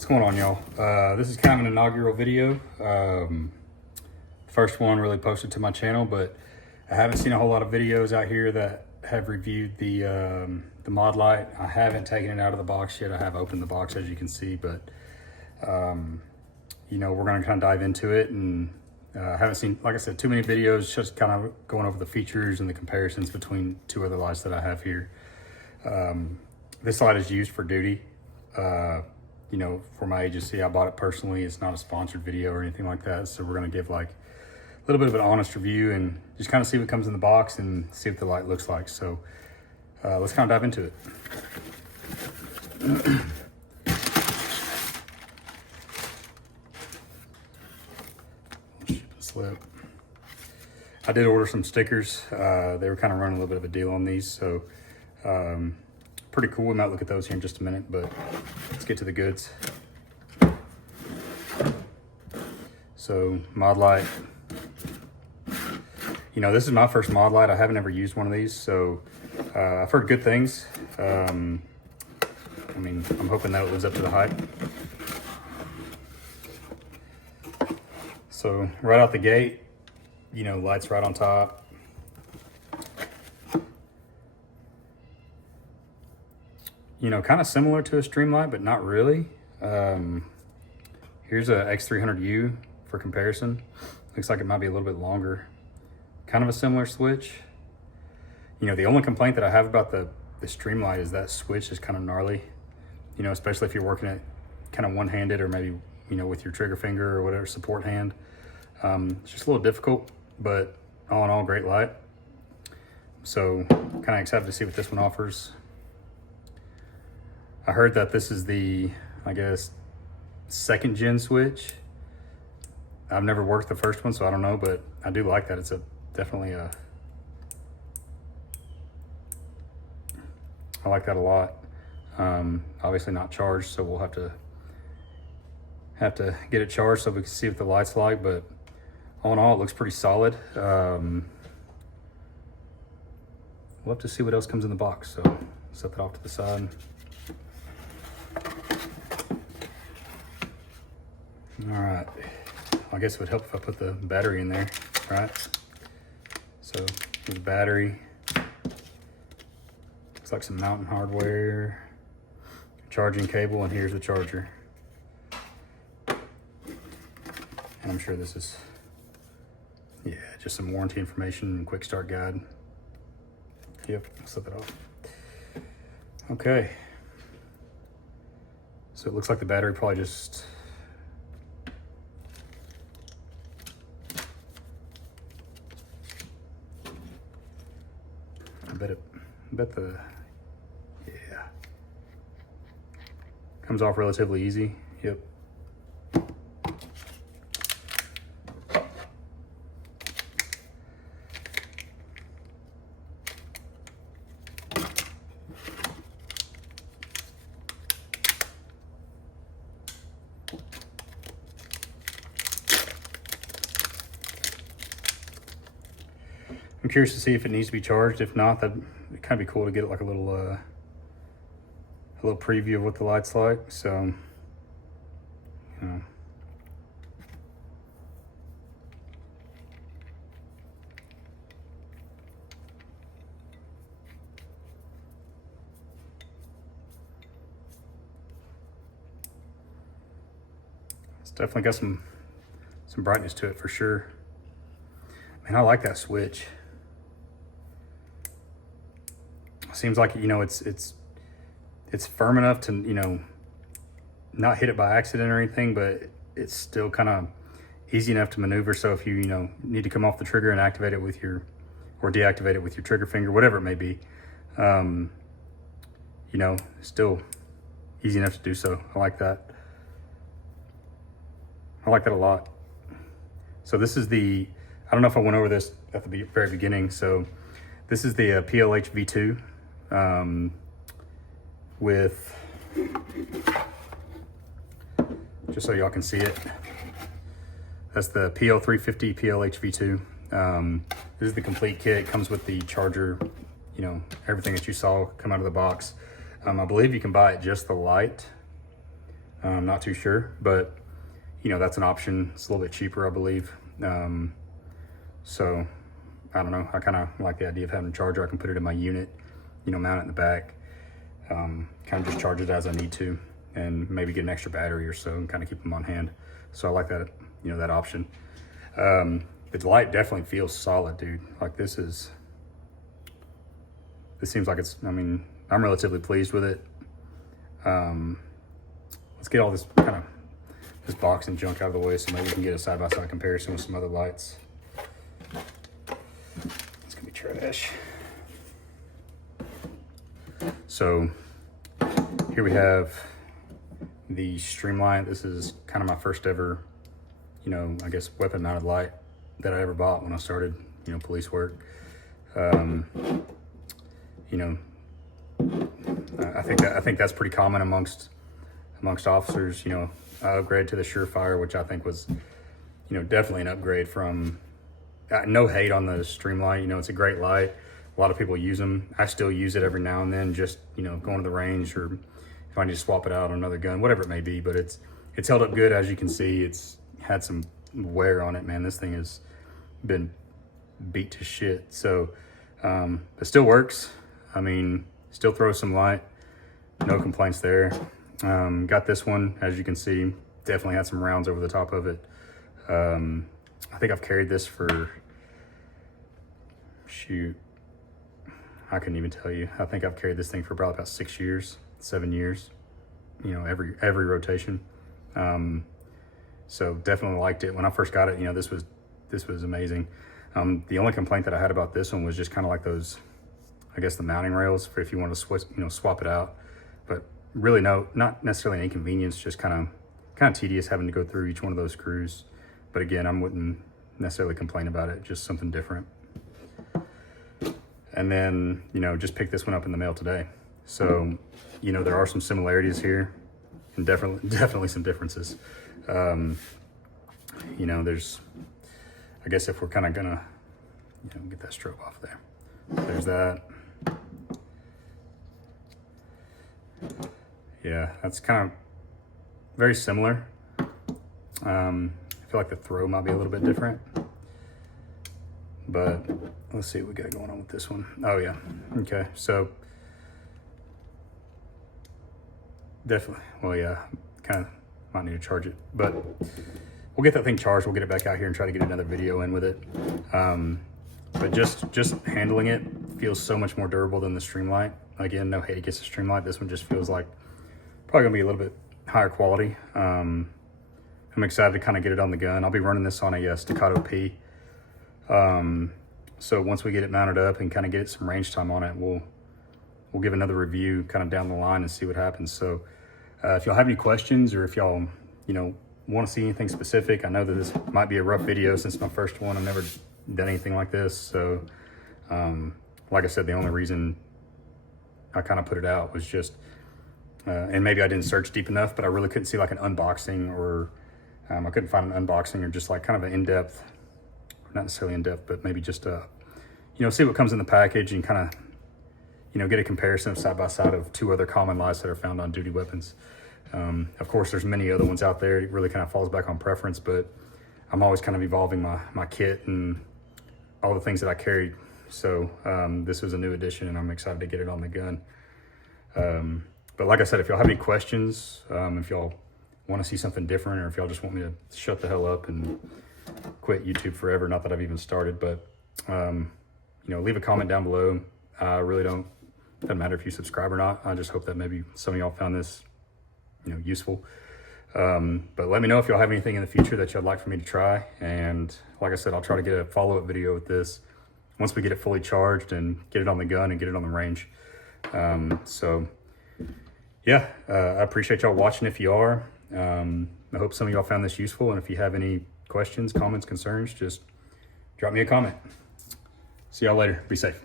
What's going on, y'all? This is kind of an inaugural video. First one really posted to my channel, but I haven't seen a whole lot of videos out here that have reviewed the Modlite. I haven't taken it out of the box yet. I have opened the box, as you can see, but you know, we're gonna kind of dive into it, and I haven't seen, like I said, too many videos, just kind of going over the features and the comparisons between two other lights that I have here. This light is used for duty. You know, for my agency, I bought it personally. It's not a sponsored video or anything like that. So we're gonna give like a little bit of an honest review and just kind of see what comes in the box and see what the light looks like. So let's kind of dive into it. Slip. I did order some stickers. They were kind of running a little bit of a deal on these, so pretty cool. We might look at those here in just a minute, but let's get to the goods. So Modlite, you know, this is my first Modlite. I haven't ever used one of these, so I've heard good things. I mean, I'm hoping that it lives up to the hype. So right out the gate, you know, lights right on top. You know, kind of similar to a Streamlight, but not really. Here's a X300U for comparison. Looks like it might be a little bit longer. Kind of a similar switch. You know, the only complaint that I have about the Streamlight is that switch is kind of gnarly. You know, especially if you're working it kind of one-handed, or maybe, you know, with your trigger finger or whatever support hand. It's just a little difficult, but all in all, great light. So kind of excited to see what this one offers. I heard that this is the, I guess, second gen switch. I've never worked the first one, so I don't know, but I do like that. It's definitely I like that a lot. Obviously not charged, so we'll have to get it charged so we can see what the light's like, but all in all, it looks pretty solid. We'll have to see what else comes in the box, so set that off to the side. All right, I guess it would help if I put the battery in there, right? So here's the battery. Looks like some mountain hardware, charging cable, and here's the charger. And I'm sure this is, yeah, just some warranty information and quick start guide. Yep, I'll set that off. Okay. So it looks like the battery probably just, I bet the, yeah, comes off relatively easy. Yep. I'm curious to see if it needs to be charged. If not, that'd kind of be cool to get like a little preview of what the light's like. So, you know. It's definitely got some brightness to it for sure. Man, I like that switch. Seems like, you know, it's firm enough to, you know, not hit it by accident or anything, but it's still kind of easy enough to maneuver. So if you know, need to come off the trigger and activate it with your, or deactivate it with your trigger finger, whatever it may be, you know, still easy enough to do so. I like that. I like that a lot. So this is the, I don't know if I went over this at the very beginning. So this is the plhv2 with, just so y'all can see it, that's the PL350 plhv2. This is the complete kit. It comes with the charger, you know, everything that you saw come out of the box. I believe you can buy it just the light, I'm not too sure, but you know, that's an option. It's a little bit cheaper, I believe. So I don't know. I kind of like the idea of having a charger. I can put it in my unit, you know, mount it in the back, kind of just charge it as I need to, and maybe get an extra battery or so and kind of keep them on hand. So I like that, you know, that option. The light definitely feels solid, dude. Like this seems like it's, I mean, I'm relatively pleased with it. Let's get all this kind of this box and junk out of the way so maybe we can get a side-by-side comparison with some other lights. It's gonna be trash. So here we have the Streamlight. This is kind of my first ever, you know, I guess weapon mounted light that I ever bought when I started, you know, police work. You know, I think that's pretty common amongst officers. You know, I upgraded to the Surefire, which I think was, you know, definitely an upgrade from. No hate on the Streamlight. You know, it's a great light. A lot of people use them. I still use it every now and then, just, you know, going to the range, or if I need to swap it out on another gun, whatever it may be. But it's held up good, as you can see. It's had some wear on it, man. This thing has been beat to shit. So it still works. I mean, still throws some light. No complaints there. Got this one, as you can see, definitely had some rounds over the top of it. I think I've carried this for, shoot, I couldn't even tell you. I think I've carried this thing for probably about 6 years, 7 years, you know, every rotation. So definitely liked it. When I first got it, you know, this was amazing. The only complaint that I had about this one was just kind of like those, I guess, the mounting rails for if you want to swap it out. But really, no, not necessarily an inconvenience, just kind of tedious having to go through each one of those screws. But again, I wouldn't necessarily complain about it, just something different. And then, you know, just picked this one up in the mail today. So, you know, there are some similarities here and definitely some differences. You know, there's, I guess if we're kind of gonna, you know, get that strobe off there. There's that. Yeah, that's kind of very similar. I feel like the throw might be a little bit different, but let's see what we got going on with this one. Oh yeah, okay, so definitely, well yeah, kind of might need to charge it, but we'll get that thing charged. We'll get it back out here and try to get another video in with it. But just handling it feels so much more durable than the Streamlight. Again, no hate against the Streamlight. This one just feels like probably gonna be a little bit higher quality. I'm excited to kind of get it on the gun. I'll be running this on a Staccato P. So once we get it mounted up and kind of get some range time on it, we'll give another review kind of down the line and see what happens. So if y'all have any questions, or if y'all, you know, want to see anything specific, I know that this might be a rough video since my first one. I've never done anything like this. So like I said, the only reason I kind of put it out was just, and maybe I didn't search deep enough, but I really couldn't see like an unboxing, or I couldn't find an unboxing, or just like kind of an in-depth, not necessarily in-depth, but maybe just, you know, see what comes in the package and kind of, you know, get a comparison of side-by-side of two other common lights that are found on duty weapons. Of course, there's many other ones out there. It really kind of falls back on preference, but I'm always kind of evolving my kit and all the things that I carried. So this was a new addition, and I'm excited to get it on the gun. But like I said, if y'all have any questions, if y'all want to see something different, or if y'all just want me to shut the hell up and quit YouTube forever, not that I've even started, but you know, leave a comment down below. I really doesn't matter if you subscribe or not. I just hope that maybe some of y'all found this, you know, useful. But let me know if y'all have anything in the future that y'all like for me to try. And like I said, I'll try to get a follow-up video with this once we get it fully charged and get it on the gun and get it on the range. So yeah, I appreciate y'all watching if you are. I hope some of y'all found this useful. And if you have any questions, comments, concerns, just drop me a comment. See y'all later. Be safe.